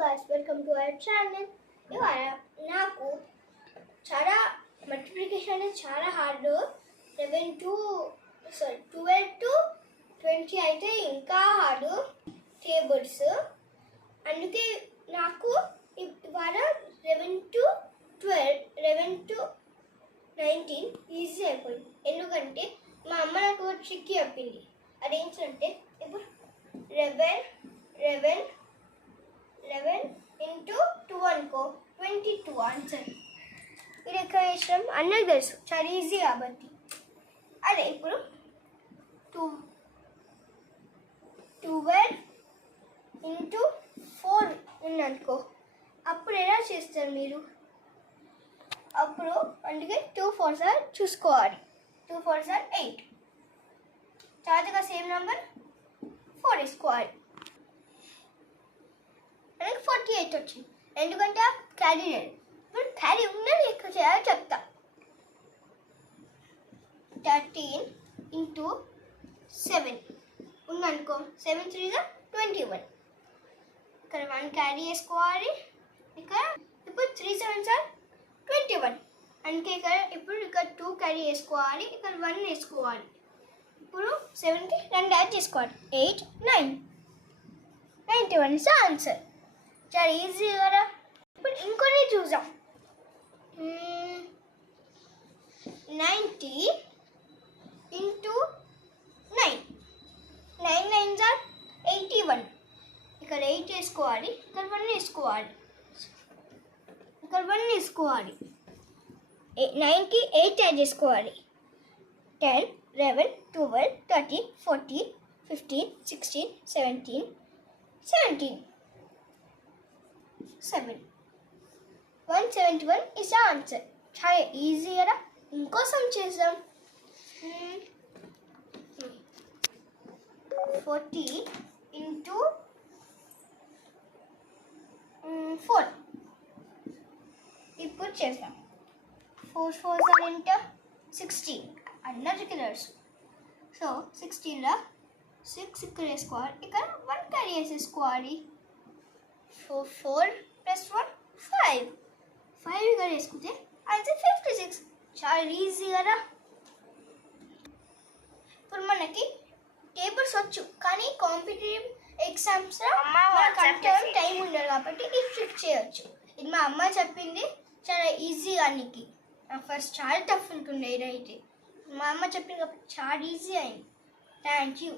guys, welcome to our channel. ఇవాళ నాకు చాలా మల్టిప్లికేషన్ అనేది చాలా హార్డ్. 12 to 20 అయితే ఇంకా హార్డ్ టేబుల్స్. అందుకే నాకు ఇవాళ 11 to 19 ఈజీ అయిపోయింది. ఎందుకంటే మా అమ్మ నాకు ట్రిక్ చెప్పింది. అదేంటంటే ఇప్పుడు 11 into 2 అనుకో 22 ఆన్సర్. ఇది ఎక్కడ వేసాం అన్నది తెలుసు, చాలా ఈజీ కాబట్టి. అదే ఇప్పుడు 12 into 4 ఉందనుకో, అప్పుడు ఎలా చేస్తారు మీరు? అప్పుడు అందుకే 2 4s చూసుకోవాలి. 2 4s 8. చాలాగా సేమ్ నెంబర్ 4 వేసుకోవాలి. మనకి 48 వచ్చింది. ఎందుకంటే క్యారీ లేదు. ఇప్పుడు క్యారీ ఉన్నది ఎక్కువ చేయాలో చెప్తా. 13 into 7 ఉందనుకో, 7 3 21. ఇక్కడ 1 క్యారీ వేసుకోవాలి. ఇక్కడ ఇప్పుడు 3 7 21. అందుకే ఇక్కడ 2 క్యారీ వేసుకోవాలి. ఇక్కడ 1 వేసుకోవాలి. ఇప్పుడు 7కి 2 యాడ్ చేసుకోవాలి. 8 9 91 ఇస్ ఆన్సర్. చాలా ఈజీ కదా. ఇప్పుడు ఇంకొన్ని చూద్దాం. 90 into 9. 9 9s 81. ఇక్కడ 8 వేసుకోవాలి. ఇక్కడ 1 వేసుకోవాలి. ఇక్కడ 1 వేసుకోవాలి. 9కి 8 యాడ్ చేసుకోవాలి. 10 11 12 13 14 15 16 17 7 171 is the answer. చాలా ఈజీ కదా. ఇంకోసం చేద్దాం. 40 into 4. ఇప్పుడు చేద్దాం. 4 4s అంటే 16 అందరికీ తెలుసు. సో 16లో 6 ఇక్కడ వేసుకోవాలి. ఇక్కడ 1 క్యారీ వేసేసుకోవాలి. 4 + 1 5 ఇక్కడ వేసుకుంటే ఆన్సర్ 56. చాలా ఈజీ కదా. ఇప్పుడు మనకి టేబుల్స్ వచ్చు, కానీ కాంపిటేటివ్ ఎగ్జామ్స్లో మనకు టైం ఉండదు కాబట్టి ఈ ట్రిక్ చేయొచ్చు. ఇది మా అమ్మ చెప్పింది, చాలా ఈజీ అన్నికి. ఫస్ట్ చాలా టఫ్ ఉంటుండే ఇదైతే. మా అమ్మ చెప్పింది కాబట్టి చాలా ఈజీ అయింది. Thank you.